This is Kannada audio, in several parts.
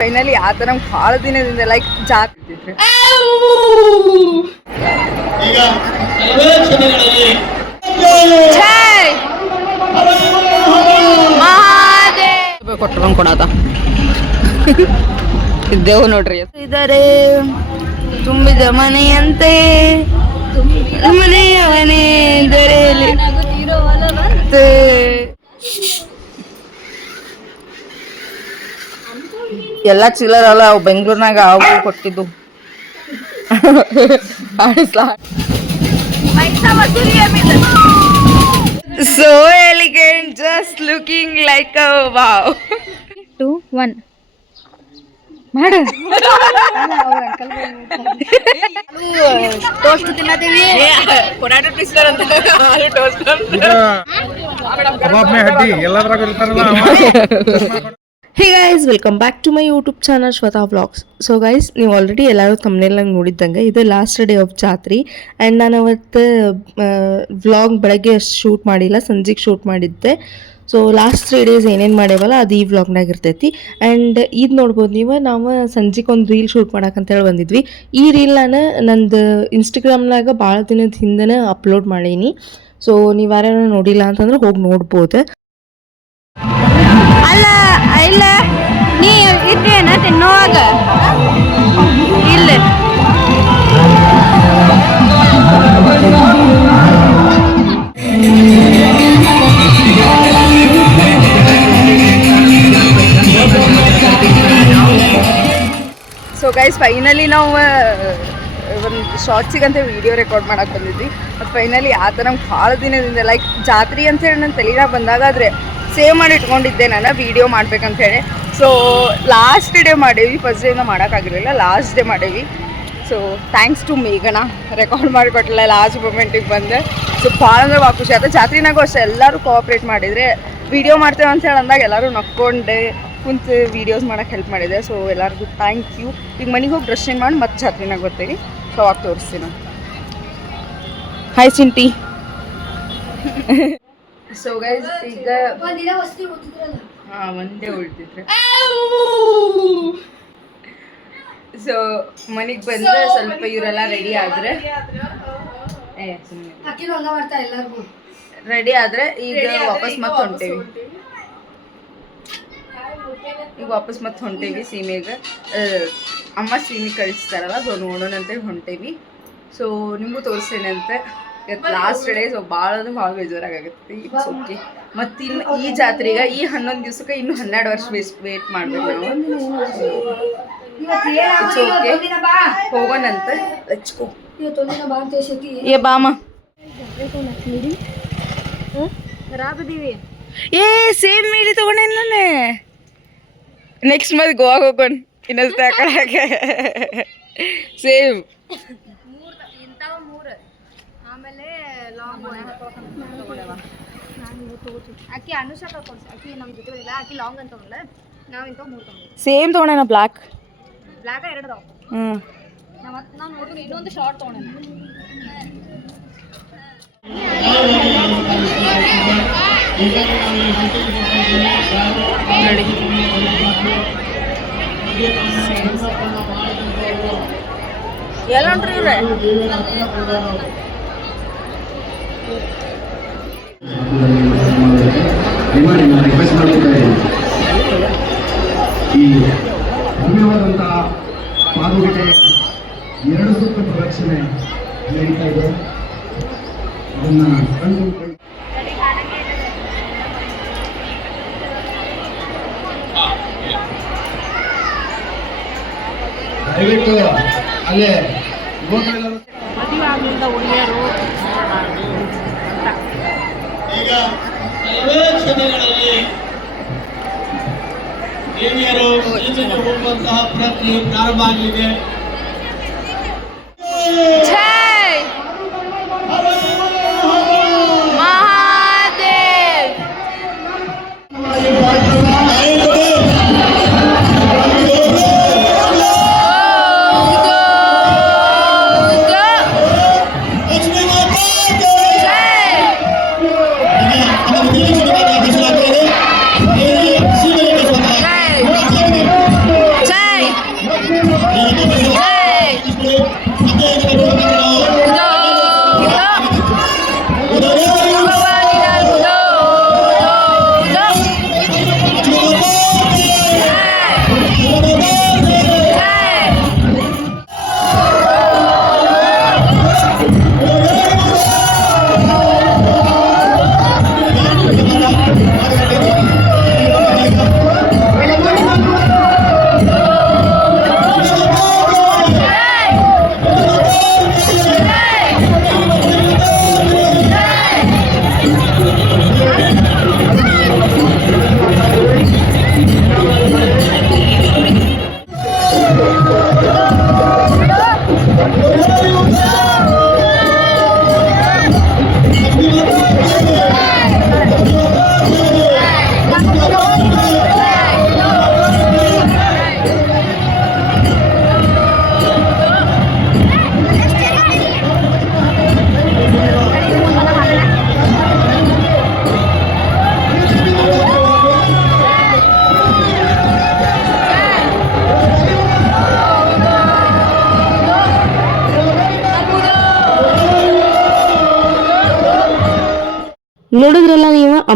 ಫೈನಲಿ ಆತ ನಮ್ಗೆ ಭಾಳ ದಿನದಿಂದ ಲೈಕ್ ಜಾತ್ರೆ ಕೊಟ್ಟರು ಕೊಡಾತ ಇದ್ದೇವು ನೋಡ್ರಿ ಇದಾರೆ ತುಂಬಿದ ಮನೆಯಂತೆ ಮನೆಯವನೇ ದೊರೆಯಲಿ ಎಲ್ಲ ಚಿಲ್ಲರ್ ಅಲ್ಲ ಅವು ಬೆಂಗಳೂರಿನಾಗ ಅವು ಕೊಟ್ಟಿದ್ದು so elegant, just looking like a wow. 2 1 ಮಾಡ ಟೋಸ್ಟ್ ತಿನ್ನತೀವಿ ಪೊಟ್ಯಾಟೋ ಟ್ವಿಸ್ಟರ್ ಅಂತ ಆಲೂ ಟೋಸ್ಟ್ ಕಬಾಬ್ ಮೇ ಹಡ್ಡಿ ಎಲ್ಲದರಾಗ ಇರ್ತಾರಲ್ಲ hey guys welcome back to my YouTube channel Shweta vlogs. So guys ನೀವು ಆಲ್ರೆಡಿ ಎಲ್ಲರೂ ತಮ್ಮನೇಲಾಗಿ ನೋಡಿದ್ದಂಗೆ ಇದು ಲಾಸ್ಟ್ ಡೇ ಆಫ್ ಜಾತ್ರೆ ಆ್ಯಂಡ್ ನಾನು ಅವತ್ತು ವ್ಲಾಗ್ ಬೆಳಗ್ಗೆ ಅಷ್ಟು ಶೂಟ್ ಮಾಡಿಲ್ಲ, ಸಂಜೆಗೆ ಶೂಟ್ ಮಾಡಿದ್ದೆ. ಸೊ ಲಾಸ್ಟ್ 3 ಡೇಸ್ ಏನೇನು ಮಾಡೇವಲ್ಲ ಅದು ಈ ವ್ಲಾಗ್ನಾಗ ಇರ್ತೈತಿ. ಆ್ಯಂಡ್ ಇದು ನೋಡ್ಬೋದು ನಾವು ಸಂಜೆಗೆ ಒಂದು ರೀಲ್ ಶೂಟ್ ಮಾಡಕ್ಕಂತೇಳಿ ಬಂದಿದ್ವಿ. ಈ ರೀಲ್ ನಾನು ನಂದು ಇನ್ಸ್ಟಾಗ್ರಾಮ್ನಾಗ ಭಾಳ ದಿನದ ಹಿಂದೆ ಅಪ್ಲೋಡ್ ಮಾಡೀನಿ. ಸೊ ನೀವು ಯಾರು ನೋಡಿಲ್ಲ ಅಂತಂದ್ರೆ ಹೋಗಿ ನೋಡ್ಬೋದು. ಅಲ್ಲ ಇಲ್ಲ ನೀ ಇಟ್ಟೇನ ತಿನ್ನೋವಾಗ ಇಲ್ಲ ಸೊ ಗೈಸ್ ಫೈನಲಿ ನಾವು ಒಂದು ಶಾರ್ಟ್ಸಿಗಂತ ವಿಡಿಯೋ ರೆಕಾರ್ಡ್ ಮಾಡಕ್ಕೆ ಬಂದಿದ್ವಿ. ಮತ್ತು ಫೈನಲಿ ಆತ ನಮ್ಗೆ ಭಾಳ ದಿನದಿಂದ ಲೈಕ್ ಜಾತ್ರೆ ಅಂತೇಳಿ ನನ್ನ ತಲೆಯಾಗ ಬಂದಾಗ ಆದರೆ ಸೇವ್ ಮಾಡಿ ಇಟ್ಕೊಂಡಿದ್ದೆ ನಾನು ವಿಡಿಯೋ ಮಾಡ್ಬೇಕಂತೇಳಿ. ಸೊ ಲಾಸ್ಟ್ ಡೇ ಮಾಡೇವಿ, ಫಸ್ಟ್ ಡೇನ ಮಾಡೋಕ್ಕಾಗಿರಲಿಲ್ಲ, ಲಾಸ್ಟ್ ಡೇ ಮಾಡೇವಿ. ಸೊ ಥ್ಯಾಂಕ್ಸ್ ಟು ಮೇಘನಾ ರೆಕಾರ್ಡ್ ಮಾಡಿಕೊಟ್ಟಲ್ಲ ಲಾಸ್ಟ್ ಮೂಮೆಂಟಿಗೆ ಬಂದೆ. ಸೊ ಭಾಳ ಅಂದ್ರೆ ಭಾಳ ಖುಷಿ ಆಯ್ತು. ಜಾತ್ರೆನಾಗೂ ಅಷ್ಟೇ ಎಲ್ಲರೂ ಕೋಆಪ್ರೇಟ್ ಮಾಡಿದರೆ ವಿಡಿಯೋ ಮಾಡ್ತೇವೆ ಅಂತ ಹೇಳಿ ಅಂದಾಗ ಎಲ್ಲರೂ ನಕ್ಕೊಂಡೆ ಕುಂತು ವೀಡಿಯೋಸ್ ಮಾಡೋಕ್ಕೆ ಹೆಲ್ಪ್ ಮಾಡಿದೆ. ಸೊ ಎಲ್ಲರಿಗೂ ಥ್ಯಾಂಕ್ ಯು. ಈಗ ಮನೆಗೆ ಹೋಗಿ ಡ್ರೆಸ್ ಚೇಂಜ್ ಮಾಡಿ ಮತ್ತೆ ಜಾತ್ರೆನಾಗ ಬರ್ತೀವಿ. ಸೊ ಅವಾಗ ತೋರಿಸ್ತೀನಿ ನಾನು. ಹಾಯ್ ಚಿಂಟಿ. ಸೊ ಗೈಸ್ ಈಗ ಒಂದೇ ಉಳ್ತಿದ್ರೆ ಸೊ ಮನೆಗೆ ಬಂದ್ರೆ ಸ್ವಲ್ಪ ಇವರೆಲ್ಲ ರೆಡಿ ಆದ್ರೆ ರೆಡಿ ಆದ್ರೆ ಈಗ ವಾಪಸ್ ಮತ್ತೆ ಹೊಂಟೇವಿ. ಈಗ ವಾಪಸ್ ಮತ್ತೆ ಹೊಂಟೇವಿ ಸೀಮೆಗೆ. ಅಮ್ಮ ಸೀಮೆ ಕಳಿಸ್ತಾರಲ್ಲ ಸೊ ನೋಡೋಣ ಅಂತೇಳಿ ಹೊಂಟೇವಿ. ಸೊ ನಿಮಗೂ ತೋರಿಸ್ತೇನೆ ಅಂತ ಲಾಸ್ಟ್ ಡೇ. ಸೊ ಭಾಳ ಅಂದ್ರೆ ಭಾಳ ಬೇಜಾರಾಗತ್ತೆ. It's okay. ಮತ್ತು ಇನ್ನು ಈ ಜಾತ್ರೆಗೆ ಈ 11 ದಿವಸಕ್ಕೆ ಇನ್ನು 12 ವರ್ಷ ವೇಟ್ ಮಾಡ್ಬೇಕು ನಾವು. It's okay, ಹೋಗೋಣಂತ. ಹಚ್ಕೋ ಏ ಬಾಮ. ಏ ಸೇಮ್ ಮೀಲಿ ತಗೊಂಡೇನು ನಾನು. ನೆಕ್ಸ್ಟ್ ಮತ್ತೆ ಗೋವಾಗ ಹೋಗೋಣ ಇನ್ನೊಂದು ಕಡೆಗೆ ಸೇಮ್. ಅಕ್ಕಿ ಅನುಷಾ ಕಳ್ಕೊಂಡು ಅಕ್ಕಿ ನಮ್ಮ ಜೊತೆ ಇಲ್ಲ, ಅಕ್ಕಿ ಲಾಂಗ್ ಅಂತ ತಗೊಂಡ್ಲ, ನಾವು ಇಂಥ 3 ತಗೊಂಡು. ಸೇಮ್ ತಗೊಂಡೇನ ಬ್ಲ್ಯಾಕ್ 2 ಅದಾವ. ನಾನು ನೋಡ್ಕೊಂಡು ಇನ್ನೊಂದು ಶಾರ್ಟ್ ತಗೊಂಡೆ. ನೋಡಿ ಎಲ್ಲ ಹೊಂಟ್ರಿ ಇವ್ರೆ. ರಿಕ್ವೆಸ್ಟ್ ಮಾಡ್ತಿದ್ದಾರೆ. ಈ ಭವ್ಯವಾದಂತಹ ಪಾದುಗೆಗೆ 2 ಸುತ್ತ ಪ್ರದಕ್ಷಿಣೆ ನಡೀತಾ ಇದೆ. ಅದನ್ನ ದಯವಿಟ್ಟು ಅಲ್ಲೇ ಮದುವೆಯಾಗಲಿಲ್ಲ ಹುಡುಗಿಯರು ಈಗ ಕೆಲವೇ ಕ್ಷಣಗಳಲ್ಲಿ ದೇವಿಯರು ಸೀಮೆಗೆ ಹೋಗುವಂತಹ ಪ್ರಕ್ರಿಯೆ ಪ್ರಾರಂಭ ಆಗಲಿದೆ. ಜೈ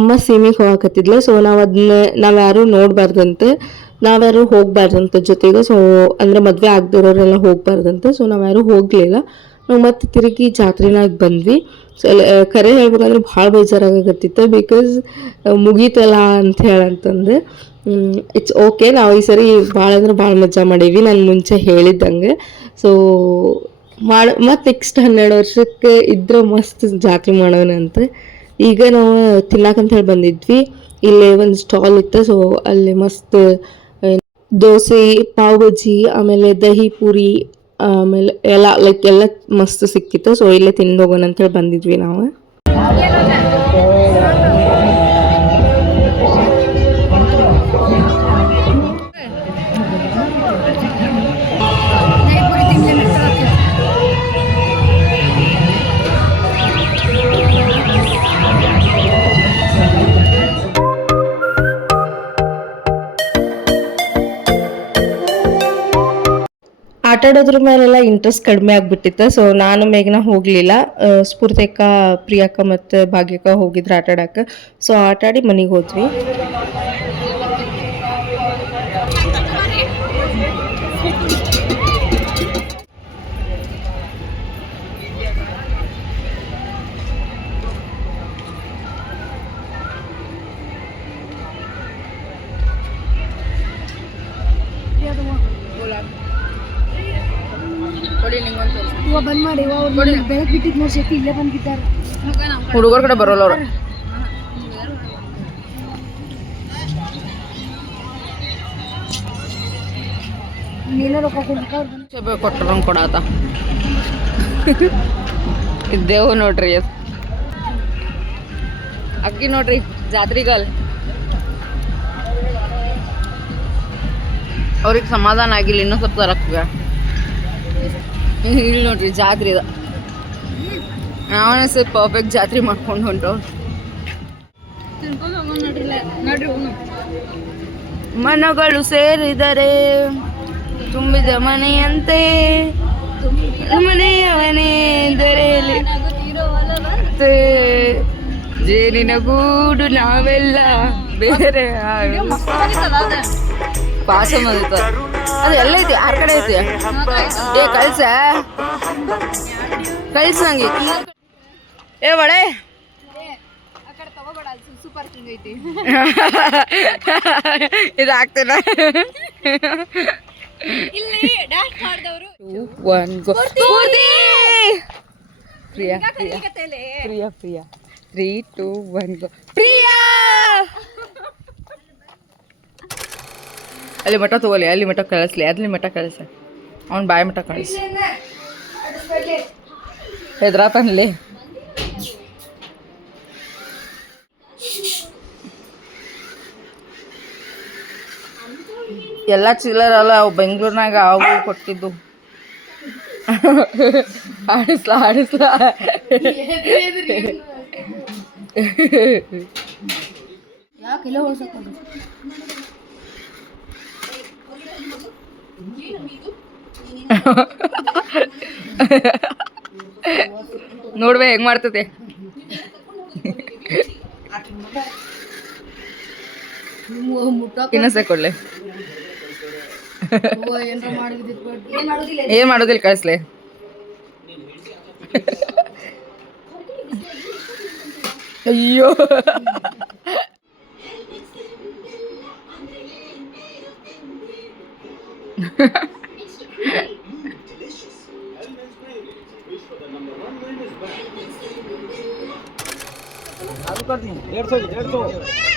ಅಮ್ಮ ಸೀಮೆಗೆ ಹೋಗಕತ್ತಿದ್ಲು. ಸೊ ನಾವ್ಯಾರು ನೋಡಬಾರ್ದಂತೆ, ನಾವ್ಯಾರು ಹೋಗ್ಬಾರ್ದಂತೆ ಜೊತೆಗೆ. ಸೊ ಅಂದರೆ ಮದುವೆ ಆಗದಿರೋರೆಲ್ಲ ಹೋಗ್ಬಾರ್ದಂತೆ. ಸೊ ನಾವ್ಯಾರು ಹೋಗಲಿಲ್ಲ. ನಾವು ಮತ್ತೆ ತಿರುಗಿ ಜಾತ್ರೆನಾಗ ಬಂದ್ವಿ. ಸೊ ಕರೆ ಹೇಳ್ಬೇಕಂದ್ರೆ ಭಾಳ ಬೇಜಾರಾಗತ್ತಿತ್ತು, ಬಿಕಾಸ್ ಮುಗೀತಲ್ಲ ಅಂತ ಹೇಳಂತಂದು. ಇಟ್ಸ್ ಓಕೆ, ನಾವು ಈ ಸರಿ ಭಾಳ ಅಂದ್ರೆ ಭಾಳ ಮಜಾ ಮಾಡೀವಿ, ನಾನು ಮುಂಚೆ ಹೇಳಿದ್ದಂಗೆ. ಸೊ ಮತ್ತು ನೆಕ್ಸ್ಟ್ 12 ವರ್ಷಕ್ಕೆ ಇದ್ರೆ ಮಸ್ತ್ ಜಾತ್ರೆ ಮಾಡೋಣಂತ. ಈಗ ನಾವು ತಿನ್ನಕಂತ ಹೇಳಿ ಬಂದಿದ್ವಿ. ಇಲ್ಲೇ ಒಂದು ಸ್ಟಾಲ್ ಇತ್ತು. ಸೊ ಅಲ್ಲಿ ಮಸ್ತ್ ದೋಸೆ, ಪಾವ್ ಬಜ್ಜಿ, ಆಮೇಲೆ ದಹಿ ಪೂರಿ, ಆಮೇಲೆ ಎಲ್ಲ ಎಲ್ಲ ಮಸ್ತ್ ಸಿಕ್ಕಿತ್ತು. ಸೊ ಇಲ್ಲೇ ತಿಂದು ಹೋಗೋಣ ಅಂತೇಳಿ ಬಂದಿದ್ವಿ ನಾವು. ಆಟಾಡೋದ್ರ ಮೇಲೆಲ್ಲ ಇಂಟ್ರೆಸ್ಟ್ ಕಡಿಮೆ ಆಗಿಬಿಟ್ಟಿತ್ತು. ಸೊ ನಾನು ಮೇಘನ ಹೋಗಲಿಲ್ಲ. ಸ್ಫೂರ್ತಿಕ, ಪ್ರಿಯಕ್ಕ ಮತ್ತು ಭಾಗ್ಯಕ್ಕ ಹೋಗಿದ್ರು ಆಟಾಡಕ್ಕೆ. ಸೊ ಆಟಾಡಿ ಮನೆಗೆ ಹೋದ್ವಿ. ಬಂದ್ ಮಾಡಿ ಬೆಳಕ್ ಬಿಟ್ಟಿದ್ ನೋಡಿ ಶಕ್ತಿ ಇಲ್ಲೇ ಬಂದಿದ್ದಾರೆ. ಹುಡುಗರ ಕಡೆ ಬರೋಲ್ಲ ಅವರು. ಕೊಟ್ಟರು ಕೊಡಾತ ಇದ್ದೇವು ನೋಡ್ರಿ. ಅಕ್ಕಿ ನೋಡ್ರಿ ಜಾತ್ರಿಗಲ್ ಅವ್ರಿಗೆ ಸಮಾಧಾನ ಆಗಿಲ್ಲ, ಇನ್ನೂ ಸ್ವಲ್ಪ ತರಕ್ಕೆ. ಇಲ್ಲಿ ನೋಡ್ರಿ ಜಾತ್ರೆ ಇದೆ. ನಾವೇ ಸ್ವಲ್ಪ ಪರ್ಫೆಕ್ಟ್ ಜಾತ್ರೆ ಮಾಡ್ಕೊಂಡು ಹೊಂಟವ್ರು. ಮನಗಳು ಸೇರಿದರೆ ತುಂಬಿದ ಮನೆಯಂತೆ, ಮನೆಯವನೇ ದೊರೆಯಲಿ ಜೇನಿನ ಗೂಡು ನಾವೆಲ್ಲ ಬೇರೆ. ಪಾಸ ಬಂದಿತ್ತು ಅದು ಎಲ್ಲ ಐತಿ, ಯಾರ ಕಡೆ ಐತಿ? ಕಳ್ಸ ನಂಗೆ. ಏ ಒಡೆ ಇದು ಆಗ್ತೇನ? ಪ್ರಿಯಾ ಪ್ರಿಯಾ ಪ್ರಿಯಾ ಪ್ರಿಯಾ 3, 2, 1 ಗೋ. ಪ್ರಿಯಾ ಅಲ್ಲಿ ಮಠ ತಗೋಲಿ, ಅಲ್ಲಿ ಮಠ ಕಳಿಸ್ಲಿ, ಅಲ್ಲಿ ಮಠ ಕಳಿಸ, ಅವ್ನು ಬಾಯಿ ಮಠ ಕಳಿಸಿ. ಹೆದ್ರಾತನ್ಲಿ. ಎಲ್ಲ ಚಿಲ್ಲರಲ್ಲ, ಅವು ಬೆಂಗಳೂರಿನಾಗ ಅವು ಕೊಟ್ಟಿದ್ದು. ಆಡಿಸ್ಲಾ ಆಡಿಸ್ಲಾ. ನೋಡ್ಬೇ ಹೆಂಗ್ ಮಾಡ್ತತೆ. ಇನ್ನೊಂದ್ಸೆ ಕೊಡ್ಲೆ. ಏನ್ ಮಾಡೋದಿಲ್ಲ, ಕಳಿಸ್ಲೆ. ಅಯ್ಯೋ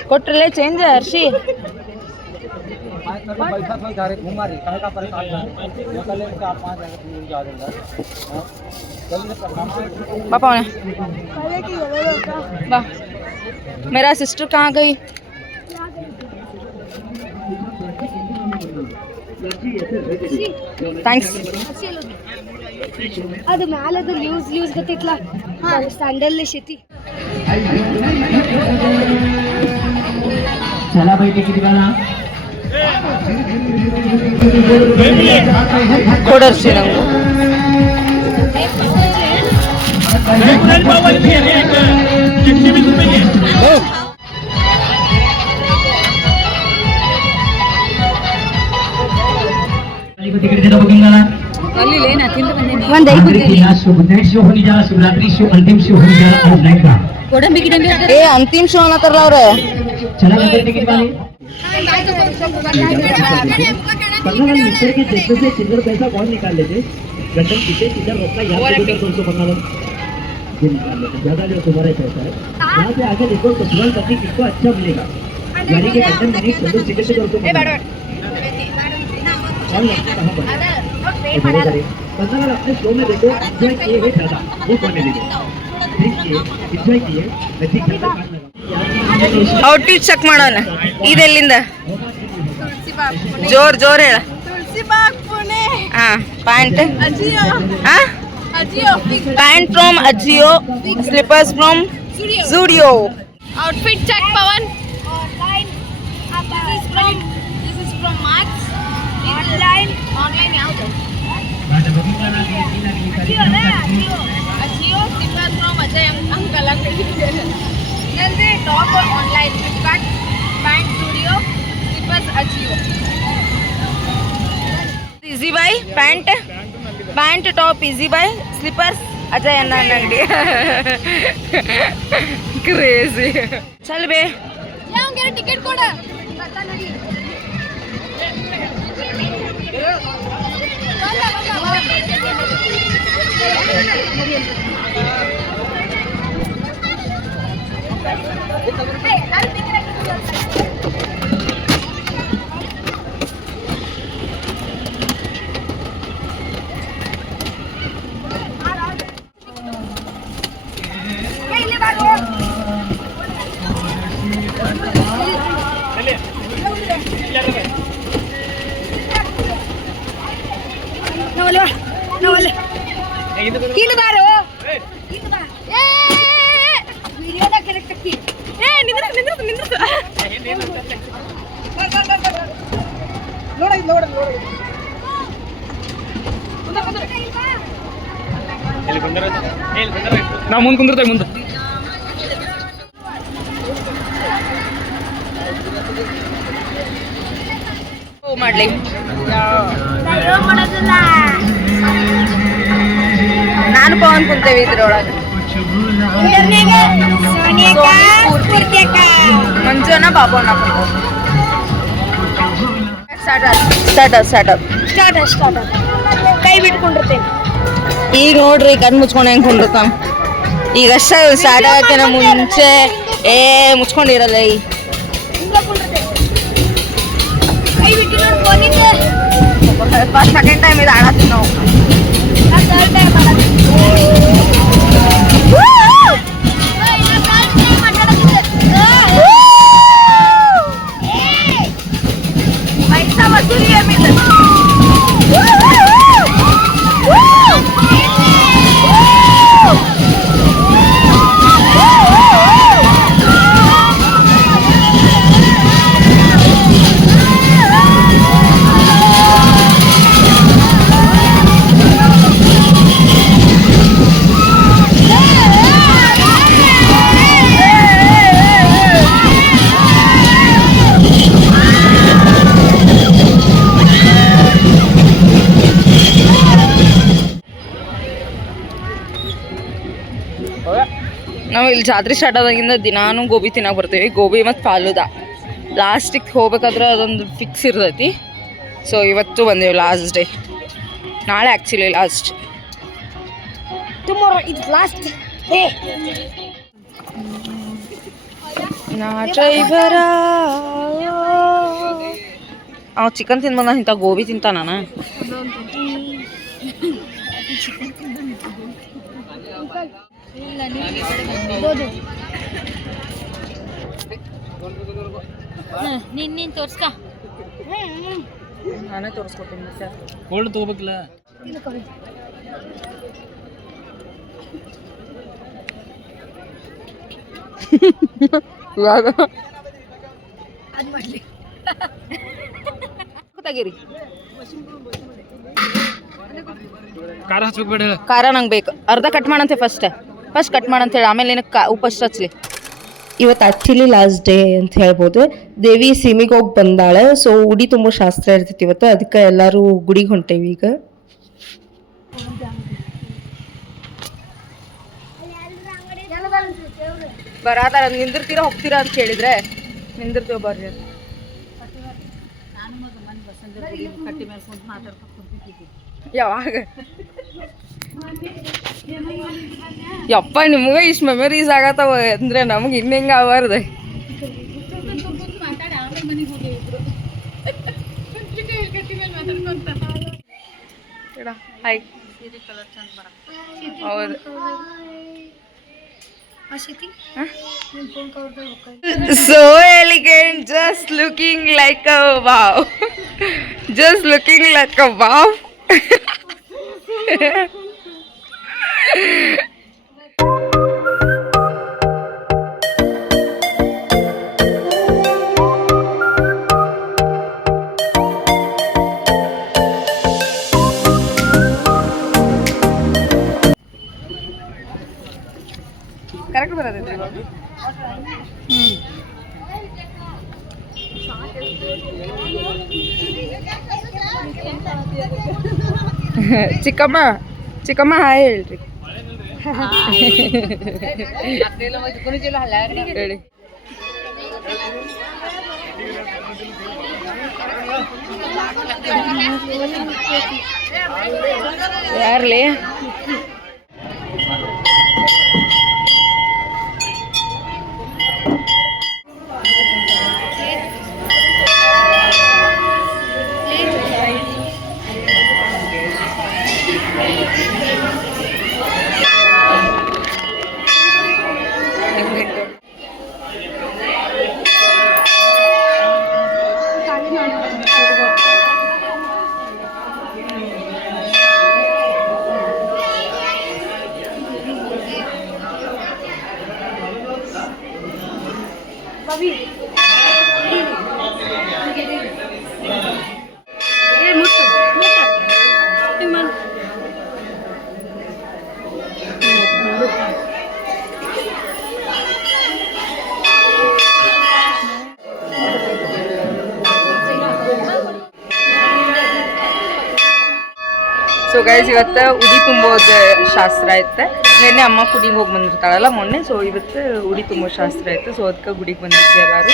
ಕೊಟ್ರಲ್ಲೇ ಚೇಂಜ್ ಹರ್ಷಿ. पापा वाह, मेरा सिस्टर कहाँ गई? ಥ್ಯಾಂಕ್ಸ್. ಅದು ಮ್ಯಾಲದು ಲೂಸ್ ಲೂಸ್ ಗೊತ್ತಿತ್ಲ, ಸ್ಯಾಂಡಲ್ ಶೆತಿ. चला भाई टिकट गाना ಕೊಡರ್ಸಿ ನಂಗೆ. टिकट देना बुकिंग का ಒಂದು ಐದು शुभ शो होने जा रहा शिवरात्रि शो अंतिम शो होने जा रहा आज नाइट का ಏ ಅಂತಿಮ ಶೋ ಅನ್ನತ್ತಾರಲ್ಲ ಅವ್ರೆ. चला जाते टिकट वाले पंद्रह मीटर के जैसे से चिल्लर पैसा कौन निकाल लेते गंडन पीछे चिल्लर रोकता यार 215 ये निकाल लेते ज्यादा जो तुम्हारा पैसा है यहाँ से आगे देखो तो तुरंत पति किसको अच्छा मिलेगा यानी कि गंडन मिनी चंदू टिकट से कौन लगता कहाँ पर पंद्रह अपने शो में देखो एंजॉय किए हुए ज्यादा वो कौन मिलेगा एंजॉय किए मैं ठीक करता ಔಟ್ಫಿಟ್ ಚೆಕ್ ಮಾಡೋಣ. ಇದೆಲ್ಲಿಂದ ಜೋರ್ ಹೇಳ. ಹಾ pant pant from Ajio, slippers from Zudio. Outfit check Pavan. This is from Max. Online ಯಾವುದು? Ajio slippers from Ajay uncle ಅಂತಿದೆ. ನಂದೆ top online Flipkart, pant studio, slippers AJIO. Easy by pant top easy by, slippers Ajay ಅನ್ನ ಅಂಗಡಿ. ಕ್ರೇಜಿ. ಚಲ್ ಬೇ ಯಾವಂಗೆ ಟಿಕೆಟ್ ಕೊಡ. ಇಲ್ಲಿ ಬಾರೋ, ವಿಡಿಯೋದಾಗ ಕನೆಕ್ಟ್ ಆಕಿ. ನಾವು ಮುಂದೆ ಕುಂದಿರ್ತೇವೆ ಮುಂದೆ. ಮಾಡ್ಲಿ ನಾನು ಪವನ್ ಕುಂತೇವಿ ಇದ್ರೊಳಗೆ. ಮಂಜುನ ಬಾಬುನ ಸ್ಟಾರ್ಟ್ ಕೈ ಬಿಟ್ಕೊಂಡಿರ್ತೇನೆ. ಈಗ ನೋಡ್ರಿ ಕಣ್ ಮುಚ್ಕೊಂಡು ಹೆಂಗ್ ಕುಂಡಿರ್ತಾನ. ಈಗ ಅಷ್ಟೇ ಸ್ಟಾರ್ಟ್ ಆಗಕ್ಕಿನ ಮುಂಚೆ ಮುಚ್ಕೊಂಡಿರಲ್ಲ. ಈ ಕೈ ಬಿಟ್ಟು ನೋಡಿ ಫೋನಿಂದ. ಫಸ್ಟ್ ಸೆಕೆಂಡ್ ಟೈಮ್ ಇದು ಆಡತ್ತೀವಿ ನಾವು. ಥರ್ಡ್ ಟೈಮ್ ಪೈಸಾ ವಸೂಲಿ ಏನಿದೆ. ನಾವು ಇಲ್ಲಿ ಜಾತ್ರೆ ಸ್ಟಾರ್ಟ್ ಆದಾಗಿಂದ ದಿನಾನು ಗೋಬಿ ತಿನ್ನಕ್ಕೆ ಬರ್ತೀವಿ. ಗೋಬಿ ಮತ್ತು ಫಾಲೂದ ಲಾಸ್ಟಿಗೆ ಹೋಗ್ಬೇಕಾದ್ರೆ ಅದೊಂದು ಫಿಕ್ಸ್ ಇರ್ತೈತಿ. ಸೊ ಇವತ್ತು ಬಂದೇವು ಲಾಸ್ಟ್ ಡೇ. ನಾಳೆ actually last. Tomorrow is last day. Driver ಅವ ಚಿಕನ್ ತಿಂದು ಬಂದ ಇಂಥ ಗೋಬಿ ತಿಂತಾನ. ನೀನ್ ತೋರ್ಸ್ಕ. ನಾನೇ ತೋರಿಸ್ಕೊಡ್ತೀನಿ. ಕೋಲ್ಡ್ ತಗೋಬೇಕಿಲ್ಲ. ಇವಾಗ ತೆಗೀರಿ. ಖಾರ ಹಚ್ಬೇಕು ಬೇಡ. ಖಾರ ನಂಗೆ ಬೇಕು. ಅರ್ಧ ಕಟ್ ಮಾಡಂತೆ ಫಸ್ಟ್ ಕಟ್ ಮಾಡಂತ ಹೇಳಿ, ಆಮೇಲೆ ಏನಕ್ಕೆ ಉಪ್ಪು ಅಷ್ಟು ಹಚ್ಚಲಿ. ಇವತ್ತು ಆ್ಯಕ್ಚುಲಿ ಲಾಸ್ಟ್ ಡೇ ಅಂತ ಹೇಳ್ಬೋದು. ದೇವಿ ಸೀಮಿಗೆ ಹೋಗಿ ಬಂದಾಳೆ. ಸೊ ಉಡಿ ತುಂಬೋ ಶಾಸ್ತ್ರ ಇರ್ತೈತಿ ಇವತ್ತು, ಅದಕ್ಕೆ ಎಲ್ಲರೂ ಗುಡಿಗೆ ಹೊಂಟೇವಿ ಈಗ. ಬರಾತಾರ ನಿಂದಿರ್ತೀರಾ ಹೋಗ್ತೀರಾ ಅಂತ ಕೇಳಿದ್ರೆ ನಿಂದಿರ್ತೀವ ಬರ್ರಿ. ಯಾವಾಗ ಯಪ್ಪ ನಿಮ್ಗೆ ಇಷ್ಟು ಮೆಮೊರೀಸ್ ಆಗತ್ತವ ಅಂದ್ರೆ ನಮ್ಗೆ ಇನ್ನೆಂಗ ಆವಾರ್ದೆ. ಹಾಯ್ ಹೌದು. So elegant, just looking like a wow. Just looking like a wow. Correct ಬರೋದೈತೆ ಇವಾಗ. ಚಿಕ್ಕಮ್ಮ ಚಿಕ್ಕಮ್ಮ ಹಾಯ್ ಹೇಳ್ರಿ. ಹೇಳಿ. ಯಾರ್ಲಿ ಸೊ ಗೈಸ್ ಇವತ್ತು ಉಡಿ ತುಂಬೋದು ಶಾಸ್ತ್ರ ಐತೆ. ನಿನ್ನೆ ಅಮ್ಮ ಗುಡಿಗೆ ಹೋಗಿ ಬಂದಿರ್ತಾಳಲ್ಲ ಮೊನ್ನೆ. ಸೊ ಇವತ್ತು ಉಡಿ ತುಂಬೋ ಶಾಸ್ತ್ರ ಐತೆ. ಸೊ ಅದಕ್ಕೆ ಗುಡಿಗೆ ಬಂದಿದ್ವಿ ಎಲ್ಲರೂ.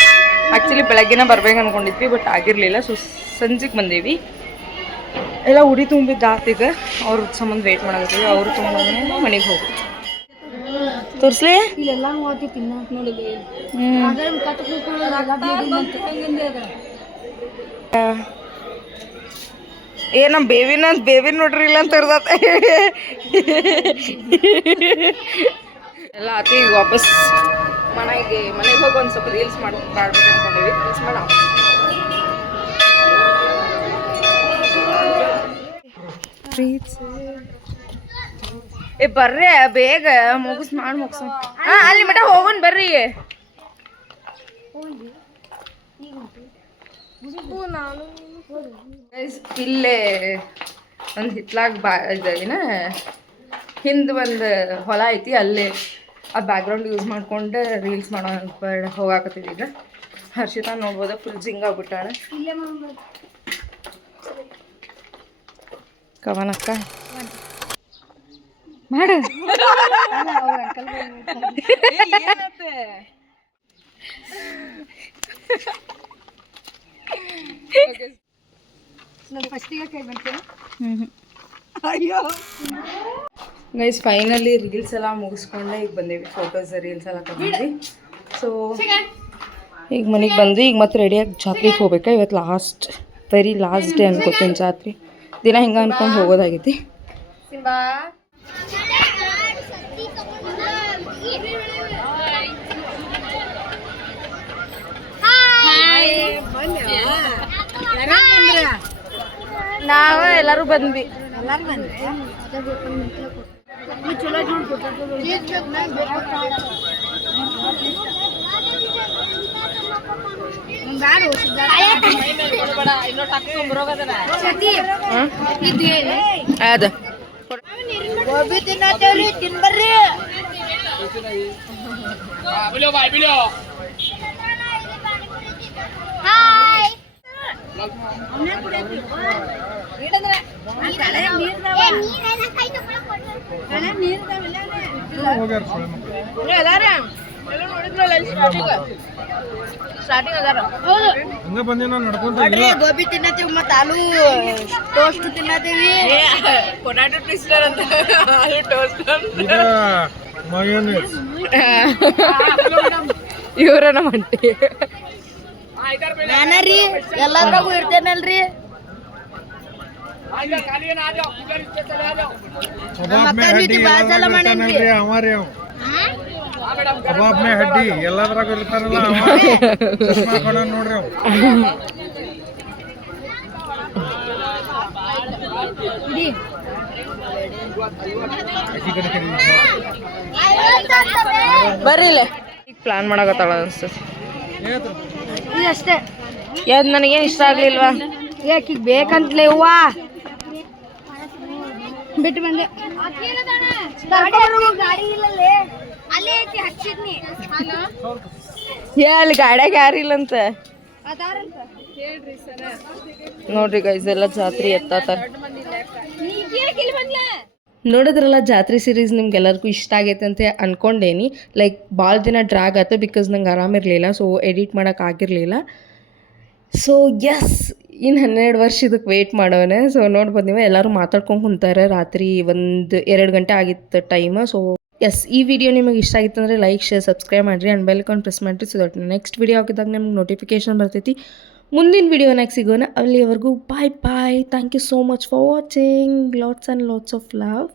ಆ್ಯಕ್ಚುಲಿ ಬೆಳಗ್ಗೆನ ಬರ್ಬೇಕು ಅಂದ್ಕೊಂಡಿದ್ವಿ, ಬಟ್ ಆಗಿರಲಿಲ್ಲ. ಸೊ ಸಂಜೆಗೆ ಬಂದೇವಿ. ಎಲ್ಲ ಉಡಿ ತುಂಬಿದ್ದು ಆತೀಗ ಅವ್ರ ಸಂಬಂಧ ವೇಟ್ ಮಾಡಕತ್ತೀವಿ. ಅವರು ತುಂಬ ಮನೆಗೆ ಹೋಗಿ ತೋರಿಸ್ಲಿ. ನಮ್ಮ ಬೇವಿನ ನೋಡ್ರಿ ಇಲ್ಲ ಅಂತ ಇರ್ದತ್ತ ಎಲ್ಲ ಆತಿ. ಈಗ ವಾಪಸ್ ಮನೆಗೆ ಹೋಗಿ ಒಂದು ಸ್ವಲ್ಪ ರೀಲ್ಸ್ ಮಾಡ್ಬೇಕು ಅನ್ಕೊಂಡಿವಿ. ರೀಲ್ಸ್ ಮಾಡ ಬರ್ರಿ ಬೇಗ ಮುಗಿಸ್ ಅಲ್ಲಿ ಮಟ ಹೋಗೋಣ ಬರ್ರಿ. ಇಲ್ಲೇ ಒಂದು ಹಿತ್ಲಾಗ ಇದೇನ ಹಿಂದೆ ಒಂದು ಹೊಲ ಐತಿ, ಅಲ್ಲೇ ಆ ಬ್ಯಾಕ್ಗ್ರೌಂಡ್ ಯೂಸ್ ಮಾಡ್ಕೊಂಡು ರೀಲ್ಸ್ ಮಾಡೋ ಹೋಗಾಕತ್ತೀವಿ. ಈಗ ಹರ್ಷಿತಾ ನೋಡ್ಬೋದ ಫುಲ್ ಜಿಂಗ್ ಆಗ್ಬಿಟ್ಟಾಳೆ. ಕವನಕ್ಕ ಮಾಡ ಗೈಸ್ ಫೈನಲಿ ರೀಲ್ಸ್ ಎಲ್ಲ ಮುಗಿಸ್ಕೊಂಡೆ ಈಗ ಬಂದೇವಿ. ಫೋಟೋಸ್ ರೀಲ್ಸ್ ಎಲ್ಲ ತಗೊಂಡ್ವಿ. ಸೊ ಈಗ ಮನೆಗೆ ಬಂದ್ವಿ. ಈಗ ಮತ್ತೆ ರೆಡಿಯಾಗಿ ಜಾತ್ರೆಗೆ ಹೋಗ್ಬೇಕಾ. ಇವತ್ತು ವೆರಿ ಲಾಸ್ಟ್ ಡೇ ಅನ್ಕೋತೀನಿ ಜಾತ್ರೆ. ದಿನ ಹಿಂಗೆ ಅನ್ಕೊಂಡು ಹೋಗೋದಾಗೈತಿ. ನಾವು ಎಲ್ಲರೂ ಬಂದ್ವಿ. ಅದ ಹಾಯ್ ಸ್ಟಾರ್ಟಿಂಗ್ ಅದಾರ ನೋಡ್ರಿ ಗೋಬಿ ತಿನ್ನತ್ತೀವಿ ಮತ್ತೆ ಆಲೂ ಟೋಸ್ಟ್ ತಿನ್ನತ್ತೀವಿ ಪೊಟ್ಯಾಟೊ ಟ್ವಿಸ್ಟರ್ ಅಂತ ಆಲೂ ಟೋಸ್ಟ್ ಇವರ ನಮ್ಮ ಅಂಟಿ ನಾನರಿ ಎಲ್ಲಾದ್ರಾಗೂ ಇರ್ತೇನಲ್ರಿ ಕಬಾಬ್ ಮೇ ಹಡ್ಡಿ ಎಲ್ಲದ್ರಾಗ ಇರ್ತಾರಲ್ಲ ನೋಡ್ರಿ ಅವ ಬರ್ರಿ ಇಲ್ಲೇ ಈಗ ಪ್ಲಾನ್ ಮಾಡಕತ್ತಾಳ ಅನ್ಸ್ತದೆ ಅಷ್ಟೇ ಯಾವ್ದು ನನಗೇನು ಇಷ್ಟ ಆಗ್ಲಿಲ್ವಾ ಯಾಕೀಗ ಬೇಕಂತಲೇ ಹೂವ ಬಿಟ್ಟು ಬಂದೆ ಗಾಡಿ ಇಲ್ಲಲ್ಲೇ ಅಲ್ಲೇ ಐತಿ ಹಚ್ಚಿದ್ನಿ ಅಲ್ಲಿ ಗಾಡ್ಯಾಗ ಯಾರಿಲ್ಲಂತ ಅದಾರಂತ ಹೇಳ್ರಿ ಸರ ನೋಡ್ರಿ ಗೈಸ್ ಎಲ್ಲ ಜಾತ್ರೆ ಎತ್ತಾತಾರ ನೋಡಿದ್ರಲ್ಲ ಜಾತ್ರೆ ಸೀರೀಸ್ ನಿಮ್ಗೆಲ್ಲರಿಗೂ ಇಷ್ಟ ಆಗೈತೆ ಅಂತ ಅಂದ್ಕೊಂಡೇನಿ ಲೈಕ್ ಭಾಳ ದಿನ ಡ್ರ್ಯಾಗ್ ಆಯ್ತು ಬಿಕಾಸ್ ನಂಗೆ ಆರಾಮಿರಲಿಲ್ಲ ಸೊ ಎಡಿಟ್ ಮಾಡೋಕ್ಕಾಗಿರಲಿಲ್ಲ ಸೊ ಎಸ್ ಇನ್ನು 12 ವರ್ಷ ಇದಕ್ಕೆ ವೆಯ್ಟ್ ಮಾಡೋನೆ ಸೊ ನೋಡ್ಬೋದು ನೀವು ಎಲ್ಲರೂ ಮಾತಾಡ್ಕೊಂಡು ಕುಂತಾರೆ ರಾತ್ರಿ 1-2 ಗಂಟೆ ಆಗಿತ್ತು ಟೈಮ್ ಸೊ ಎಸ್ ಈ ವಿಡಿಯೋ ನಿಮಗೆ ಇಷ್ಟ ಆಗಿತ್ತು ಅಂದರೆ ಲೈಕ್ ಶೇರ್ ಸಬ್ಸ್ಕ್ರೈಬ್ ಮಾಡಿರಿ ಆ್ಯಂಡ್ ಬೆಲ್ ಐಕಾನ್ ಪ್ರೆಸ್ ಮಾಡಿರಿ ಸೊ ದಟ್ ನೆಕ್ಸ್ಟ್ ವಿಡಿಯೋ ಹಾಕಿದಾಗ ನಿಮ್ಗೆ ನೋಟಿಫಿಕೇಶನ್ ಬರ್ತೈತಿ ಮುಂದಿನ ವಿಡಿಯೋನಾಗ ಸಿಗೋಣ ಅಲ್ಲಿವರೆಗೂ bye bye thank you so much for watching lots and lots of love